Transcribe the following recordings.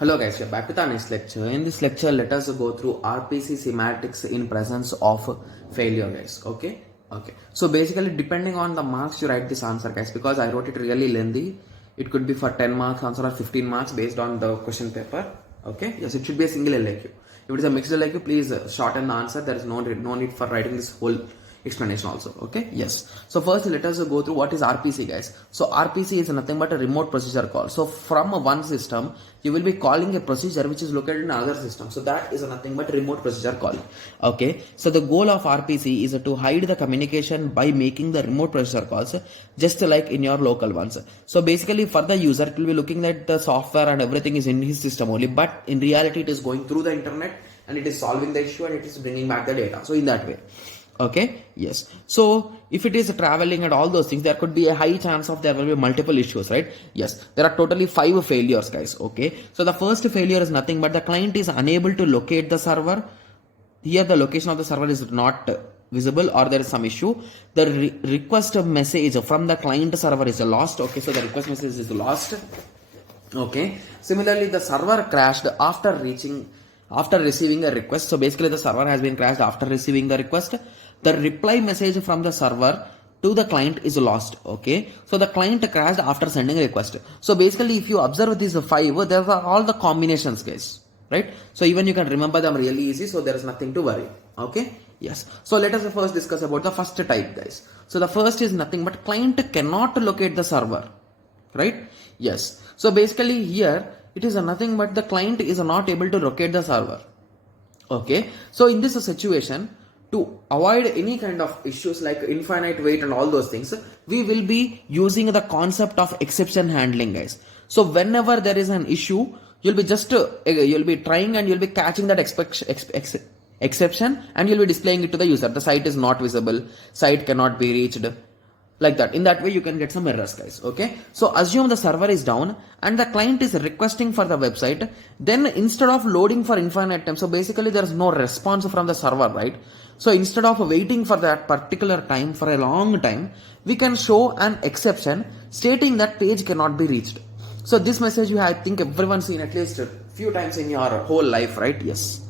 Hello guys, we're back with our next lecture. In this lecture, let us go through RPC semantics in presence of failure, guys. Okay. So basically, depending on the marks you write this answer, guys, because I wrote it really lengthy. It could be for 10 marks answer or 15 marks based on the question paper. Okay. Yes, it should be a single LAQ. If it is a mixed LAQ, please shorten the answer. There is no need for writing this whole explanation also. Okay. Yes. So first, let us go through what is RPC, guys. So RPC is nothing but a remote procedure call. So from one system, you will be calling a procedure which is located in another system. So that is nothing but remote procedure calling. Okay. So the goal of RPC is to hide the communication by making the remote procedure calls just like in your local ones. So basically for the user, it will be looking at the software and everything is in his system only, but in reality it is going through the internet and it is solving the issue and it is bringing back the data. So in that way. Okay. Yes. So if it is traveling and all those things, there could be a high chance of there will be multiple issues, right? Yes. There are totally 5 failures, guys. Okay. So the first failure is nothing but the client is unable to locate the server. Here the location of the server is not visible or there is some issue. The request message from the client server is lost. Okay. So the request message is lost. Okay. Similarly, the server crashed after receiving a request. So basically the server has been crashed after receiving the request. The reply message from the server to the client is lost. Okay. So the client crashed after sending a request. So basically if you observe these 5, there are all the combinations, guys. Right. So even you can remember them really easy. So there is nothing to worry. Okay. Yes. So let us first discuss about the first type, guys. So the first is nothing but client cannot locate the server. Right. Yes. So basically here it is nothing but the client is not able to locate the server. Okay. So in this situation, to avoid any kind of issues like infinite wait and all those things, we will be using the concept of exception handling, guys. So whenever there is an issue, you'll be trying and you'll be catching that exception and you'll be displaying it to the user. The site is not visible, site cannot be reached. Like that. In that way, you can get some errors, guys. Okay. So assume the server is down and the client is requesting for the website. Then instead of loading for infinite time, so basically there is no response from the server, right? So instead of waiting for that particular time for a long time, we can show an exception stating that page cannot be reached. So this message I think everyone's seen at least a few times in your whole life, right? Yes.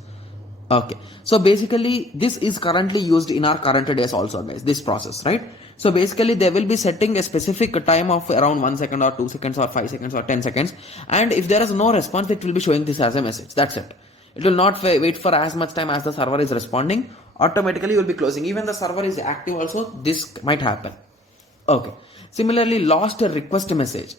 Okay. So basically this is currently used in our current days also, guys, this process, right? So basically they will be setting a specific time of around 1 second or 2 seconds or 5 seconds or 10 seconds. And if there is no response, it will be showing this as a message. That's it. It will not wait for as much time as the server is responding. Automatically you will be closing. Even the server is active also, this might happen. Okay. Similarly, lost a request message.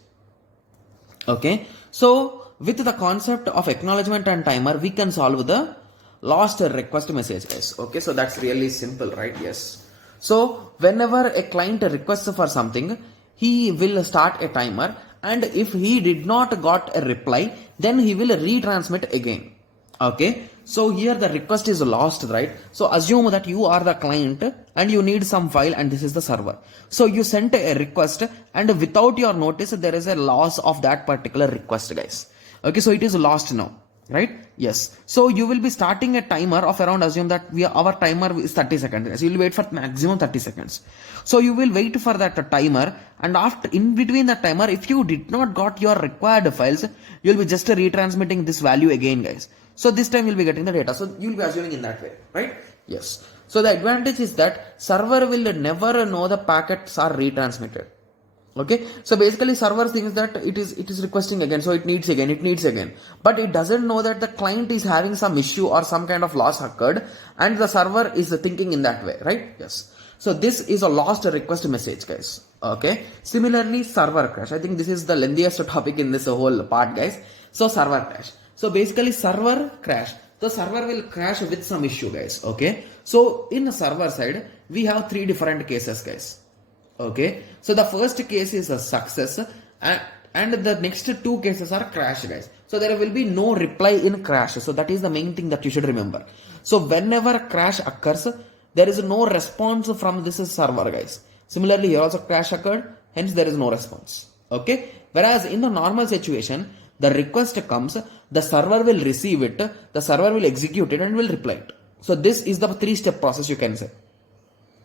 Okay. So with the concept of acknowledgement and timer, we can solve the lost request message, guys. Okay. So that's really simple, right? Yes. So whenever a client requests for something, he will start a timer, and if he did not got a reply, then he will retransmit again. Okay. So here the request is lost, right? So assume that you are the client and you need some file and this is the server. So you sent a request and without your notice, there is a loss of that particular request, guys. Okay. So it is lost now. Right? Yes. So you will be starting a timer of around, assume that our timer is 30 seconds. So you will wait for maximum 30 seconds. So you will wait for that timer, and after, in between the timer, if you did not got your required files, you will be just retransmitting this value again, guys. So this time you'll be getting the data. So you'll be assuming in that way, right? Yes. So the advantage is that server will never know the packets are retransmitted. Okay. So basically server thinks that it is requesting again. So it needs again. But it doesn't know that the client is having some issue or some kind of loss occurred and the server is thinking in that way, right? Yes. So this is a lost request message, guys. Okay. Similarly, server crash. I think this is the lengthiest topic in this whole part, guys. So server crash. So basically server crash. The server will crash with some issue, guys. Okay. So in the server side, we have 3 different cases, guys. Okay, so the first case is a success and the next 2 cases are crash, guys. So there will be no reply in crash. So that is the main thing that you should remember. So whenever crash occurs, there is no response from this server, guys. Similarly, here also crash occurred, hence there is no response. Okay, whereas in the normal situation, the request comes, the server will receive it, the server will execute it and will reply it. So this is the 3-step process, you can say.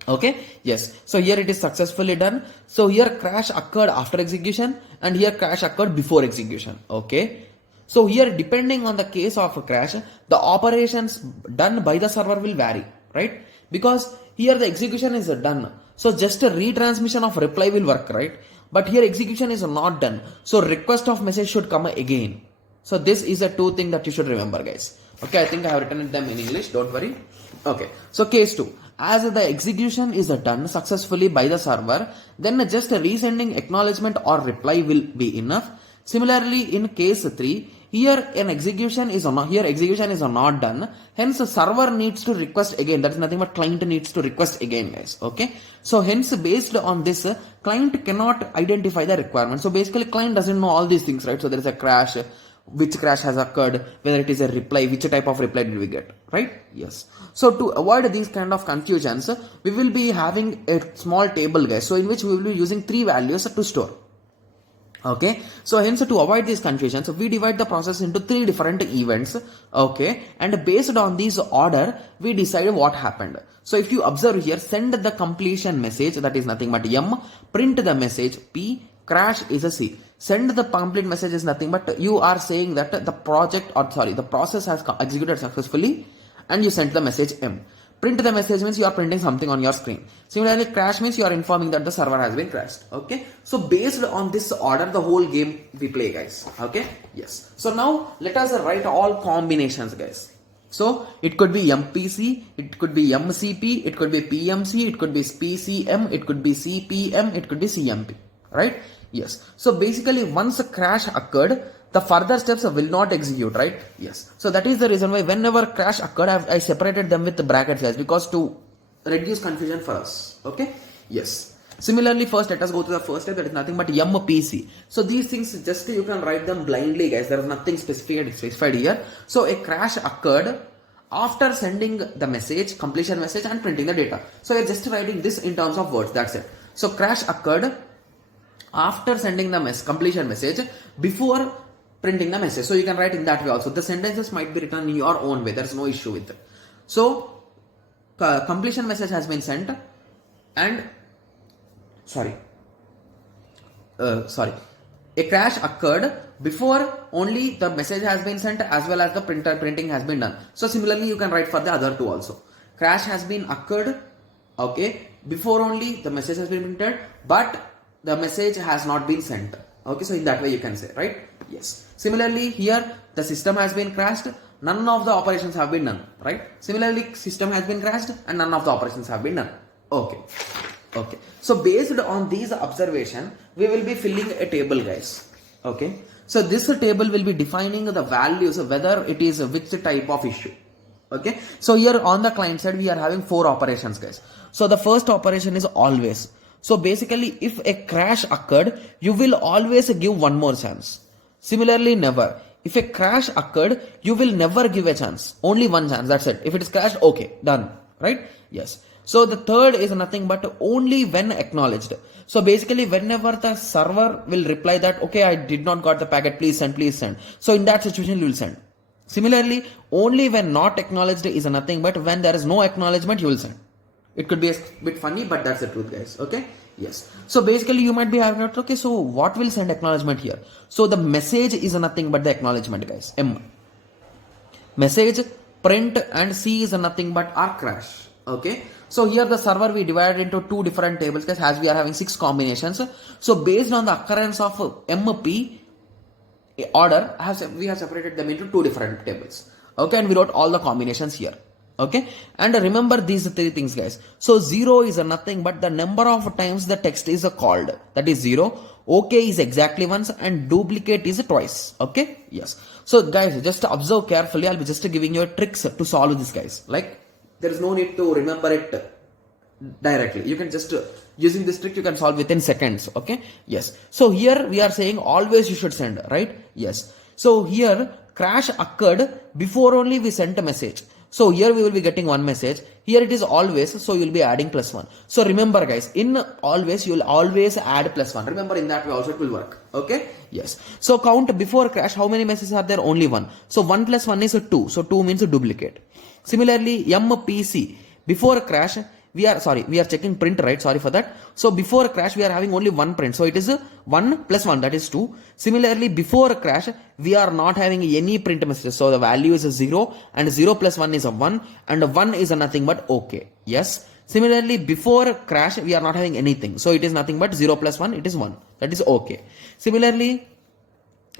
Okay. Yes. So here it is successfully done. So here crash occurred after execution and here crash occurred before execution. Okay. So here, depending on the case of a crash, the operations done by the server will vary, right? Because here the execution is done. So just a retransmission of reply will work, right? But here execution is not done. So request of message should come again. So this is a two thing that you should remember, guys. Okay, I think I have written them in English, don't worry. Okay, so case 2. As the execution is done successfully by the server, then just resending acknowledgement or reply will be enough. Similarly, in case 3, here execution is not done. Hence, server needs to request again. That is nothing but client needs to request again, guys. Okay. So hence, based on this, client cannot identify the requirement. So basically, client doesn't know all these things, right? So there is a crash. Which crash has occurred, whether it is a reply, which type of reply did we get, right? Yes. So to avoid these kind of confusions, we will be having a small table, guys. So in which we will be using 3 values to store. Okay. So hence, to avoid these confusions, we divide the process into 3 different events. Okay. And based on this order, we decide what happened. So if you observe here, send the completion message, that is nothing but M, print the message P, crash is a C. Send the complete message is nothing but you are saying that the process has executed successfully and you sent the message M. Print the message means you are printing something on your screen. Similarly, crash means you are informing that the server has been crashed. Okay. So based on this order, the whole game we play, guys. Okay. Yes. So now let us write all combinations, guys. So it could be MPC, it could be MCP, it could be PMC, it could be PCM, it could be CPM, it could be CMP. Right? Yes. So basically, once a crash occurred, the further steps will not execute, right? Yes. So that is the reason why whenever crash occurred, I separated them with the brackets, guys, because to reduce confusion for us. Okay? Yes. Similarly, first let us go to the first step, that is nothing but MPC. So these things just you can write them blindly, guys. There is nothing specified here. So a crash occurred after sending the message, completion message, and printing the data. So you're just writing this in terms of words. That's it. So crash occurred after sending the completion message, before printing the message. So you can write in that way also. The sentences might be written in your own way. There's no issue with it. So completion message has been sent and a crash occurred before only the message has been sent as well as the printing has been done. So similarly, you can write for the other two also. Crash has been occurred, okay, before only the message has been printed, but the message has not been sent. Okay, so in that way you can say, right? Yes. Similarly, here the system has been crashed, none of the operations have been done, right? Similarly, system has been crashed and none of the operations have been done. Okay. Okay. So based on these observation, we will be filling a table, guys. Okay. So this table will be defining the values, whether it is which type of issue. Okay. So here on the client side, we are having 4 operations, guys. So the first operation is always. So basically, if a crash occurred, you will always give one more chance. Similarly, never. If a crash occurred, you will never give a chance. Only one chance. That's it. If it is crashed, okay, done. Right? Yes. So the third is nothing but only when acknowledged. So basically, whenever the server will reply that, okay, I did not got the packet, please send, please send. So in that situation, you will send. Similarly, only when not acknowledged is nothing but when there is no acknowledgement, you will send. It could be a bit funny, but that's the truth, guys. Okay. Yes. So basically, you might be having, okay, so what will send acknowledgement here? So the message is nothing but the acknowledgement, guys. M. Message, print, and C is nothing but our crash. Okay. So here the server we divided into 2 different tables, guys, as we are having 6 combinations. So based on the occurrence of MP order, we have separated them into 2 different tables. Okay. And we wrote all the combinations here. Okay, and remember these 3 things, guys. So 0 is nothing but the number of times the text is called, that is 0. OK is exactly once and duplicate is twice. Okay, yes. So guys, just observe carefully. I'll be just giving you tricks to solve this, guys. Like, there is no need to remember it directly. You can just using this trick you can solve within seconds. Okay, yes. So here we are saying always you should send, right? Yes. So here crash occurred before only we sent a message. So here we will be getting one message. Here it is always, so you will be adding +1. So remember, guys, in always you will always add +1. Remember, in that way also it will work. Okay? Yes. So count before crash, how many messages are there? Only 1. So 1 + 1 is 2. So 2 means a duplicate. Similarly, MPC. Before crash, we are checking print, right? Sorry for that. So before crash, we are having only one print. So it is 1 plus 1, that is 2. Similarly, before crash, we are not having any print messages. So the value is 0 and 0 plus 1 is a 1 and 1 is a nothing but okay. Yes. Similarly, before crash, we are not having anything. So it is nothing but 0 plus 1, it is 1. That is okay. Similarly,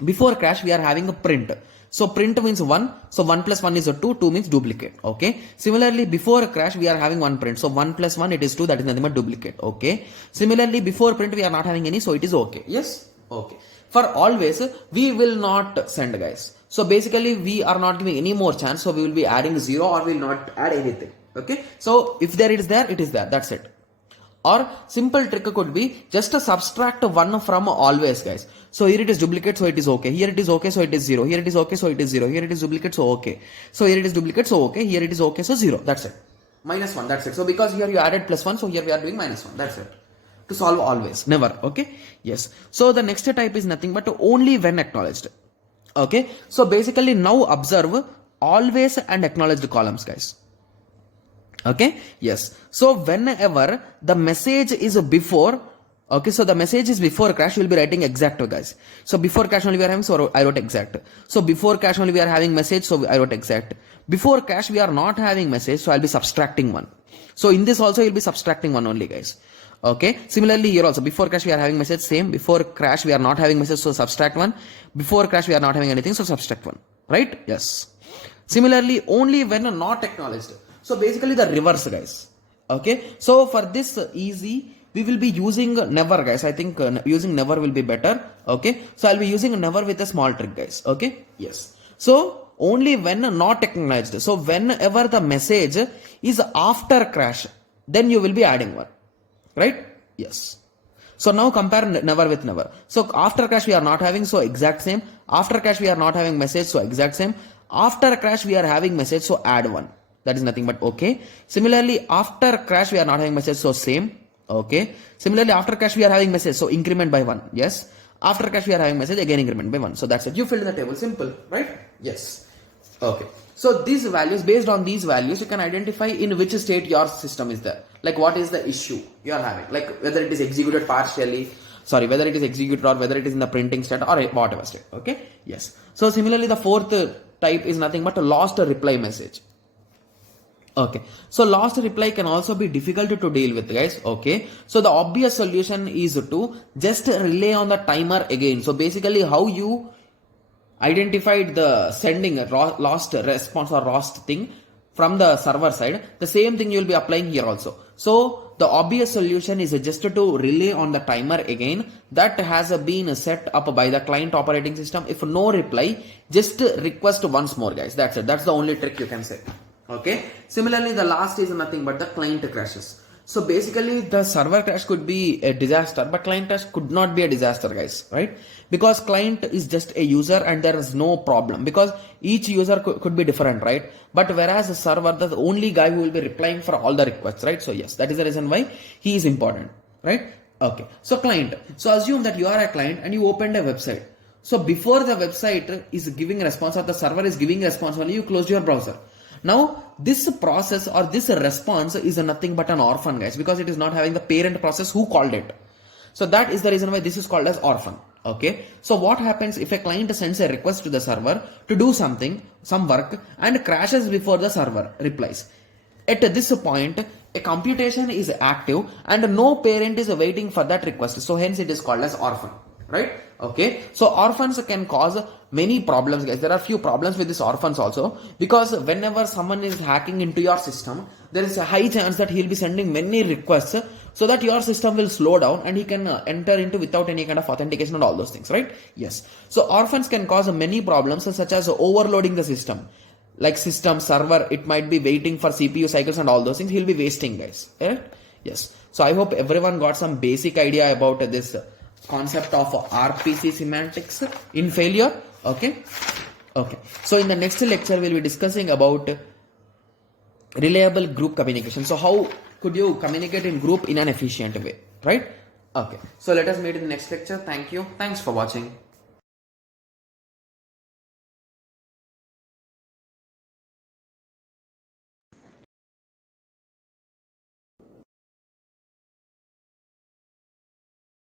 before crash, we are having a print. So print means 1. So 1 plus 1 is a 2. 2 means duplicate. Okay. Similarly, before crash, we are having one print. So 1 plus 1, it is 2. That is nothing but duplicate. Okay. Similarly, before print, we are not having any. So it is okay. Yes. Okay. For always, we will not send, guys. So basically, we are not giving any more chance. So we will be adding 0 or we will not add anything. Okay. So if there it is there, it is there. That's it. Or simple trick could be just to subtract 1 from always, guys. So here it is duplicate, so it is okay. Here it is okay, so it is 0. Here it is okay, so it is 0. Here it is duplicate, so okay. So here it is duplicate, so okay. Here it is okay, so 0. That's it. Minus 1, that's it. So because here you added plus 1, so here we are doing minus 1. That's it. To solve always, never. Okay. Yes. So the next type is nothing but only when acknowledged. Okay. So basically now observe always and acknowledged columns, guys. Okay. Yes. So whenever the message is before, okay, so the message is before crash, you will be writing exact, guys. So before crash only we are having, so I wrote exact. So before crash only we are having message, so I wrote exact. Before crash we are not having message, so I'll be subtracting 1. So in this also you'll be subtracting 1 only, guys. Okay. Similarly here also, before crash we are having message, same. Before crash we are not having message, so subtract 1. Before crash we are not having anything, so subtract 1. Right? Yes. Similarly, only when not acknowledged. So basically the reverse, guys. Okay. So for this easy, we will be using never, guys. I think using never will be better. Okay. So I'll be using never with a small trick, guys. Okay. Yes. So only when not acknowledged. So whenever the message is after crash, then you will be adding 1. Right? Yes. So now compare never with never. So after crash we are not having, so exact same. After crash we are not having message, so exact same. After crash we are having message, so add 1. That is nothing but okay. Similarly, after crash we are not having message, so same. Okay. Similarly, after crash we are having message, so increment by 1. Yes. After crash we are having message, again increment by 1. So that's it. You filled the table. Simple, right? Yes. Okay. So these values, based on these values, you can identify in which state your system is there. Like what is the issue you are having. Like whether it is executed partially, whether it is executed or whether it is in the printing state or whatever state. Okay. Yes. So similarly, the fourth type is nothing but a lost reply message. Okay, so lost reply can also be difficult to deal with, guys. Okay, so the obvious solution is to just rely on the timer again. So basically how you identified the sending lost response or lost thing from the server side, the same thing you will be applying here also. So the obvious solution is just to rely on the timer again that has been set up by the client operating system. If no reply, just request once more, guys. That's it. That's the only trick you can say. Okay. Similarly, the last is nothing but the client crashes. So basically the server crash could be a disaster, but client crash could not be a disaster, guys, right? Because client is just a user and there is no problem because each user could be different, right? But whereas the server, the only guy who will be replying for all the requests, right? So yes, that is the reason why he is important, right? Okay. So client. So assume that you are a client and you opened a website. So before the website is giving response or the server is giving response, only you closed your browser. Now, this process or this response is nothing but an orphan, guys, because it is not having the parent process who called it. So that is the reason why this is called as orphan. Okay. So what happens if a client sends a request to the server to do something, some work, and crashes before the server replies? At this point, a computation is active and no parent is waiting for that request. So hence it is called as orphan. Right? Okay. So orphans can cause many problems, guys. There are few problems with these orphans also, because whenever someone is hacking into your system, there is a high chance that he'll be sending many requests so that your system will slow down and he can enter into without any kind of authentication and all those things, right? Yes. So orphans can cause many problems such as overloading the system. Like system, server, it might be waiting for CPU cycles and all those things. He'll be wasting, guys. Right? Yes. So I hope everyone got some basic idea about this concept of RPC semantics in failure. Okay. Okay. So in the next lecture, we'll be discussing about reliable group communication. So how could you communicate in group in an efficient way, right? Okay. So let us meet in the next lecture. Thank you. Thanks for watching.